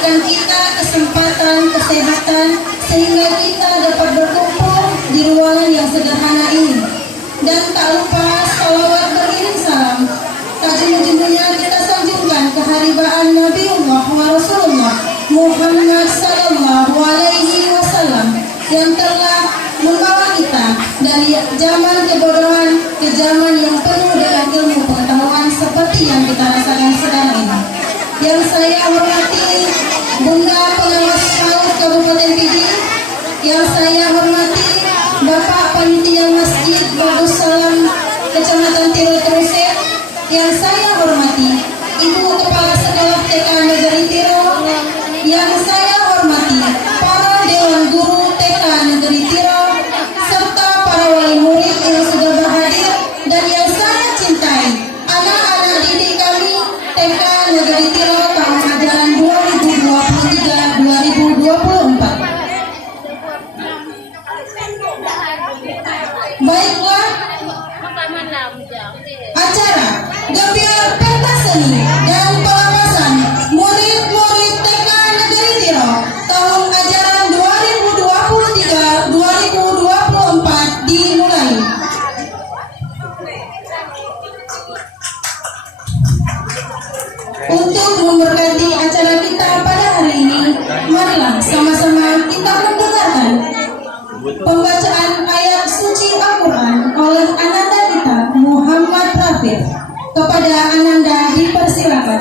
berikan kita kesempatan, kesehatan, sehingga kita dapat berkumpul di ruangan yang sederhana ini. Dan tak lupa salawat beriring salam. Tak jenuh-jenuhnya kita sanjungkan keharibaan Nabiullah wa Rasulullah Muhammad sallallahu alaihi wasallam yang telah membawa kita dari zaman kebodohan ke zaman yang penuh dengan ilmu pengetahuan seperti yang kita rasakan sedang ini. Yang saya hormati Bunda Pengawas PAUD Kabupaten Pidi, yang saya hormati Bapak Panitia Masjid Darussalam Kecamatan Tiro Trusek, yang saya hormati Ibu Kepala Sekolah TK Negeri Tiro, yang saya hormati para Dewan Guru TK Negeri Tiro, serta para wali murid yang sudah berhadir, dan yang saya cintai anak-anak didik kami TK Negeri Tiro tahun ajaran 2023-2024. Baiklah, acara Gebiar Pentas Seni dan Pelepasan murid-murid TK Negeri Tiro tahun ajaran 2023-2024 dimulai. Untuk memberkati acara kita pada hari ini, marilah sama-sama kita mendengarkan pembacaan ayat suci Al-Quran oleh Ananda kita Muhammad Rafif. Kepada Ananda dipersilakan.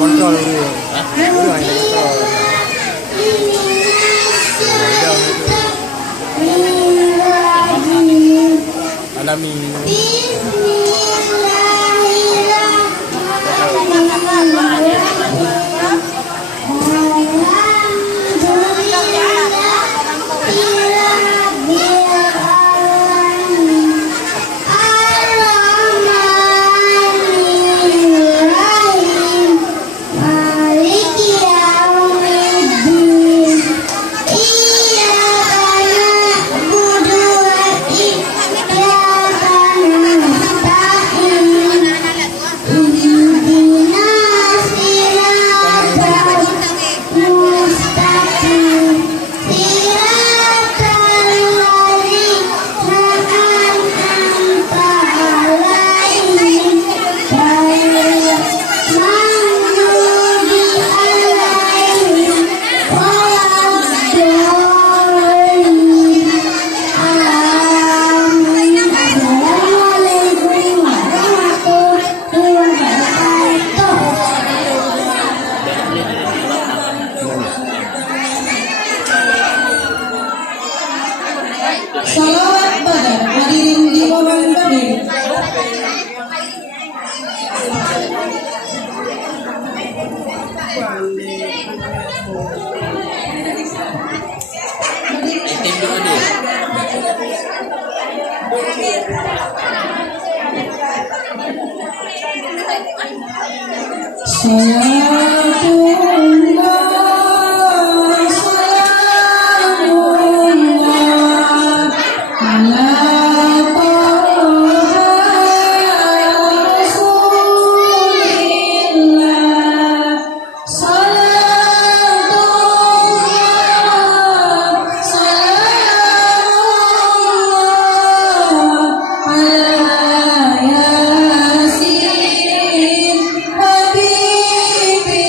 Kontrol dulu. Alami. Salawat Badar, hadirin dimohon berdiri. Habibi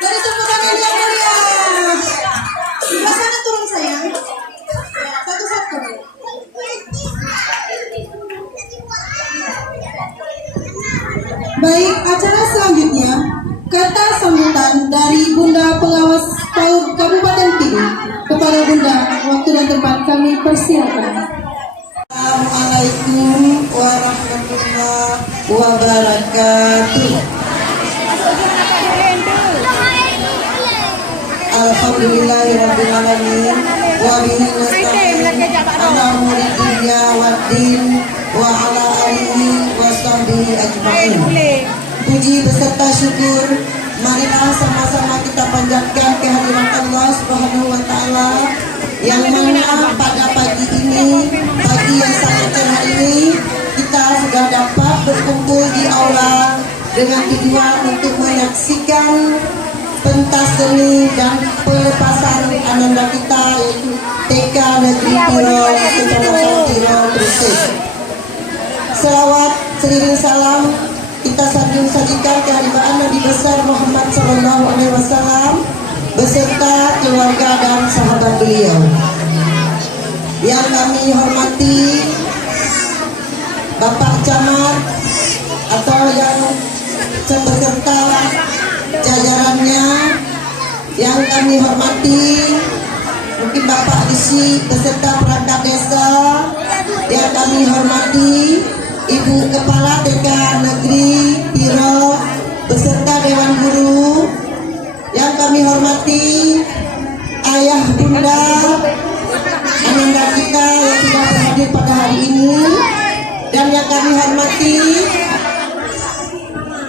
Dari tepuk tangan yang mulia. Sebelah sana turun sayang. Satu-satu. Baik, acara selanjutnya kata sambutan dari Bunda Pengawas PAUD Kabupaten Pidi. Kepada Bunda, waktu dan tempat kami persilakan. Assalamualaikum warahmatullahi wabarakatuh. Alhamdulillahirrabbilalamin. Wa bihi nasta'in ala umuri dunya waddin wa ala alihi wa sahbihi ajma'in. Puji beserta syukur, marilah sama-sama kita panjatkan kehadiran Allah Subhanahu wa taala yang mana pada pagi ini, pagi yang sangat cerah ini, kita sudah dapat berkumpul di aula dengan tujuan untuk menyaksikan pentas seni dan pelepasan ananda kita, yaitu TK Negeri Tiro Kecamatan Tiro Gresik. Selawat seiring salam kita sanjung sajikan kehadiran Nabi besar Muhammad SAW beserta keluarga dan sahabat beliau. Yang kami hormati Bapak Camat atau yang beserta jajarannya, yang kami hormati mungkin Bapak Disi beserta perangkat desa, yang kami hormati Ibu Kepala TK Negeri Tiro beserta Dewan Guru, yang kami hormati Ayah Bunda ananda kita yang sudah berhadir pada hari ini, dan yang kami hormati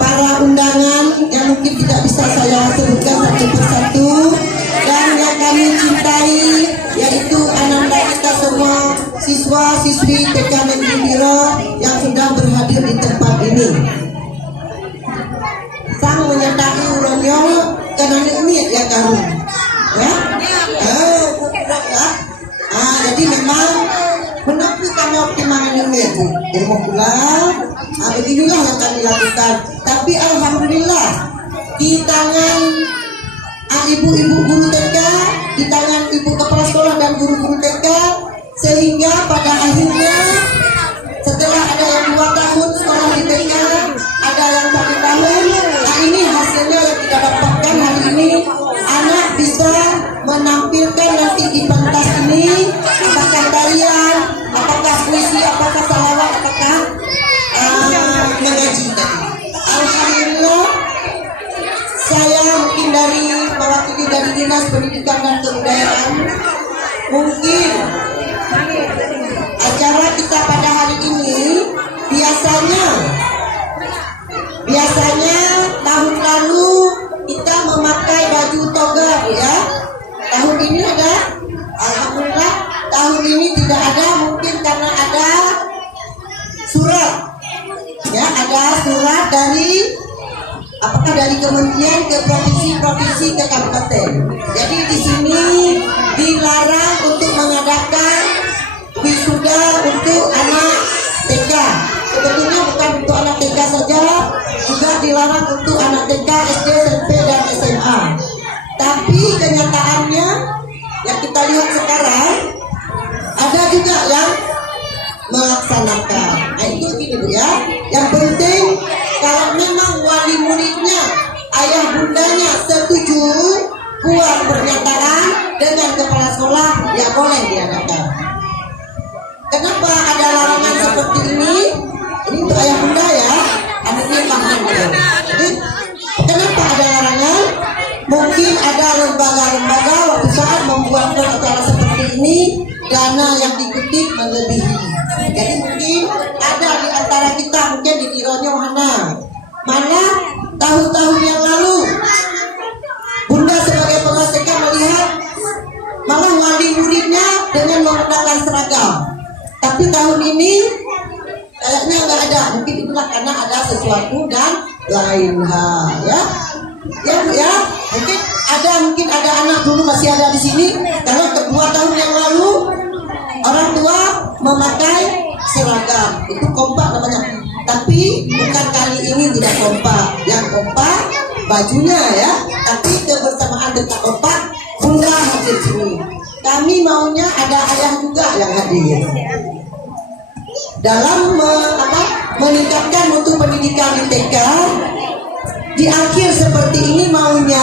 para undangan yang mungkin tidak bisa saya sebutkan satu persatu, dan yang kami cintai yaitu ananda kita semua siswa-siswi TK Negeri Tiro yang sudah berhadir di tempat ini. Sang menyertai uronyo karena ini ya kamu ya. Jadi memang menampilkan kamu optimal ini ya Bu. Ilmu pula beginilah yang kami lakukan. Tapi alhamdulillah di tangan ibu-ibu guru TK, di tangan ibu kepala sekolah dan guru-guru TK, sehingga pada akhirnya setelah ada yang 2 tahun sekolah di TK, ada yang 1 tahun, nah ini hasilnya yang kita dapatkan hari ini. Anak bisa menampilkan nanti di pentas ini, apakah tarian, apakah puisi, apakah salawat, apakah mengaji. Alhamdulillah, saya mungkin dari mewakili dari Dinas Pendidikan dan Kebudayaan, mungkin acara kita pada hari ini biasanya tahun lalu kita memakai baju toga ya. Tahun ini ada, alhamdulillah tahun ini tidak ada, mungkin karena ada surat ya, ada surat dari apakah dari kementerian ke provinsi ke kabupaten. Jadi di sini dilarang untuk mengadakan wisuda untuk anak TK. Sebetulnya bukan untuk anak TK saja, juga dilarang untuk anak TK, SD, SMP dan SMA. Tapi kenyataannya yang kita lihat sekarang ada juga yang melaksanakan. Nah itu gini Bu ya. Yang penting kalau memang wali muridnya, ayah bundanya setuju, buat pernyataan dengan kepala sekolah, ya boleh diadakan. Kenapa ada larangan seperti ini? Ini untuk ayah bunda ya, anaknya paham gitu. Jadi kenapa ada larangan? Mungkin ada lembaga-lembaga waktu saat membuat acara seperti ini, dana yang dikutip melebihi. Jadi mungkin ada di antara kita, mungkin di tironya mana tahun-tahun yang lalu bunda sebagai pengasih melihat malah wali muridnya dengan menggunakan seragam. Tapi tahun ini kayaknya nggak ada. Mungkin itulah karena ada sesuatu dan lain hal ya. Ya, mungkin ada anak dulu masih ada di sini. Kalau 2 tahun yang lalu orang tua memakai seragam, itu kompak namanya. Tapi bukan kali ini tidak kompak. Yang kompak bajunya ya. Tapi kebersamaan dekat kompak, bunda hadir sini. Kami maunya ada ayah juga yang hadir. Dalam meningkatkan mutu pendidikan di TK, di akhir seperti ini maunya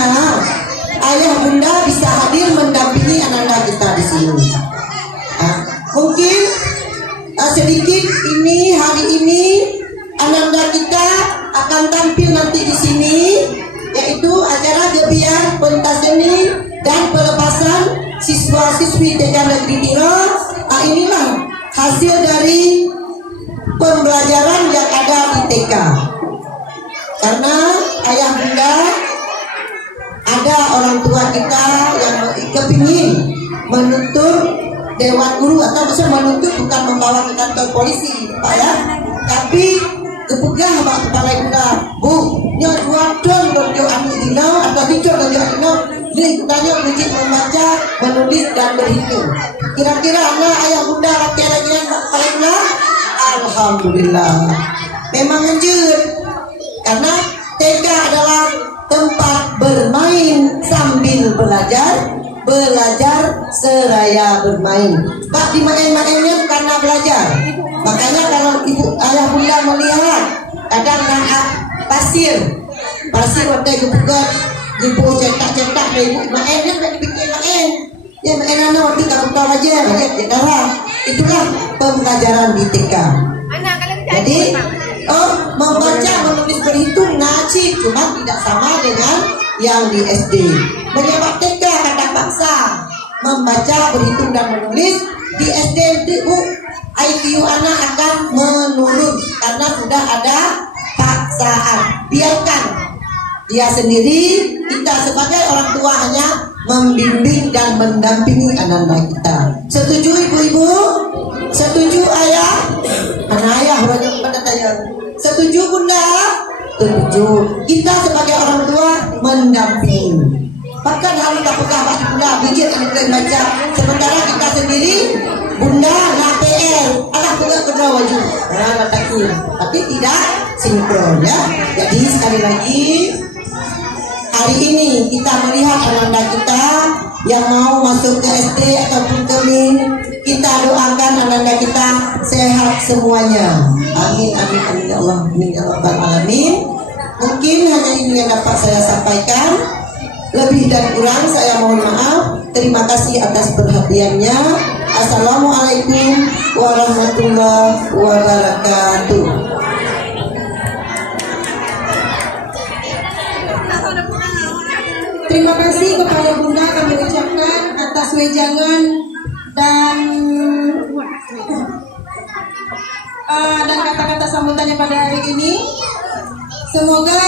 ayah bunda bisa hadir mendampingi anak-anak kita di sini. Mungkin sedikit ini hari ini anak-anak kita akan tampil nanti di sini, yaitu acara gebiar pentas seni dan pelepasan siswa-siswi TK Negeri Tiro. Inilah hasil dari pembelajaran yang ada di TK. Karena ayah bunda, ada orang tua kita yang kepingin menuntut dewan guru, atau bisa menuntut bukan membawa ke kantor polisi Pak ya, tapi kepegah Pak kepala bunda, Bu nyo wadon dojo anu dino atau dijo dojo dino ini tanya belajar membaca, menulis dan berhitung. Kira-kira anak ayah bunda kira-kira paling benar? Alhamdulillah memang lanjut. Karena TK adalah tempat bermain sambil belajar seraya bermain. Pak dimain-mainnya karena belajar. Makanya kalau ibu ayah bunda melihat kadang naik pasir waktu kebuka ibu cetak ibu mainnya nggak dibikin main. Ya main anak waktu tak tahu aja darah. Itulah pembelajaran di TK. Jadi membaca, menulis, berhitung, ngaji cuma tidak sama dengan yang di SD. Menyebab TK kata paksa membaca, berhitung dan menulis. Di SD itu IQ anak akan menurun karena sudah ada paksaan. Biarkan dia sendiri, kita sebagai orang tua hanya membimbing dan mendampingi anak-anak kita. Setuju ibu-ibu? Setuju ayah? Anak ayah banyak pada tanya. Setuju bunda? Setuju. Kita sebagai orang tua mendampingi. Bahkan harus tak pegang bunda, bijak anak baca. Sementara kita sendiri, bunda nak PR, anak pegang kedua wajib. Tapi tidak sinkron ya. Jadi sekali lagi, hari ini kita melihat anak-anak kita yang mau masuk ke SD ataupun ke MIN, kita doakan anak-anak kita sehat semuanya. Amin amin amin ya Allah, amin ya rabbal alamin. Mungkin hanya ini yang dapat saya sampaikan. Lebih dan kurang saya mohon maaf. Terima kasih atas perhatiannya. Assalamualaikum warahmatullahi wabarakatuh. Terima kasih kepada bunda kami ucapkan atas wejangan dan kata-kata sambutannya pada hari ini. Semoga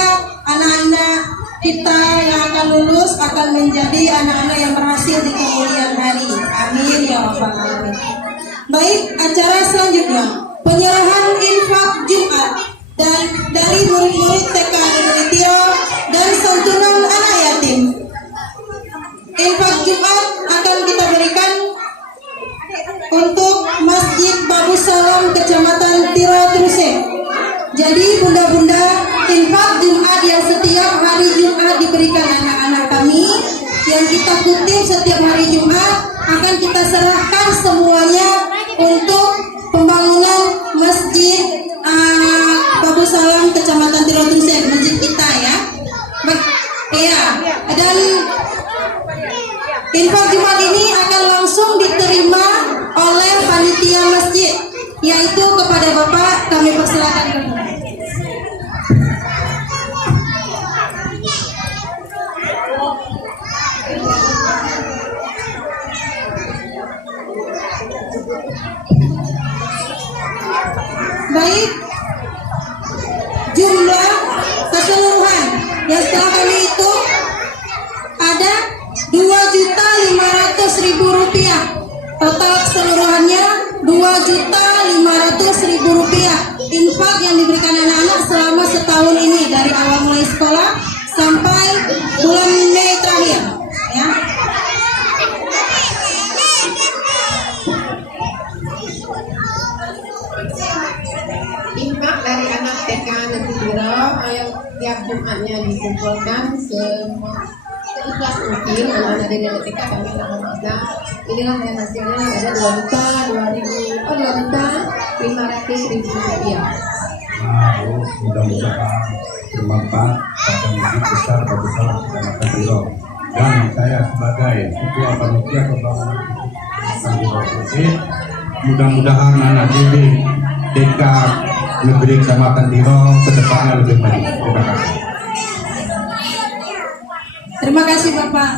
anak-anak kita yang akan lulus akan menjadi anak-anak yang berhasil di kemudian hari. Amin ya rabbal alamin. Baik, acara selanjutnya penyerahan infak Jumat dan dari murid-murid TK Negeri Tiro dan santunan anak yatim. Infak Jumat akan kita berikan untuk Masjid Babu Salam Kecamatan Tiro Trusek. Jadi bunda-bunda, infak Jumat yang setiap hari Jumat diberikan anak-anak kami yang kita kutip setiap hari Jumat akan kita serahkan semuanya untuk pembangunan Masjid Babu Salam Kecamatan Tiro Trusek, masjid kita ya. Dan Infak Jumat ini akan langsung diterima oleh panitia masjid, yaitu kepada Bapak kami persilakan. Baik, jumlah keseluruhan yang setelah kami hitung ada 2.500.000 rupiah. Total keseluruhannya 2.500.000 rupiah. Infak yang diberikan anak-anak selama setahun ini dari awal mulai sekolah sampai bulan Mei terakhir. Ya. Infak dari anak TK Negeri Surau yang tiap Jumatnya dikumpulkan seikhlas mungkin anak-anak dari TK kami akan bisa. Inilah yang hasilnya ada 2.500.000 rupiah. Mudah-mudahan bermanfaat pada masjid besar Kecamatan Kecamatan dan saya sebagai ketua panitia pembangunan Kecamatan, mudah-mudahan anak didik TK Negeri Kecamatan Tiro ke depannya lebih baik. Terima kasih. Terima kasih Bapak.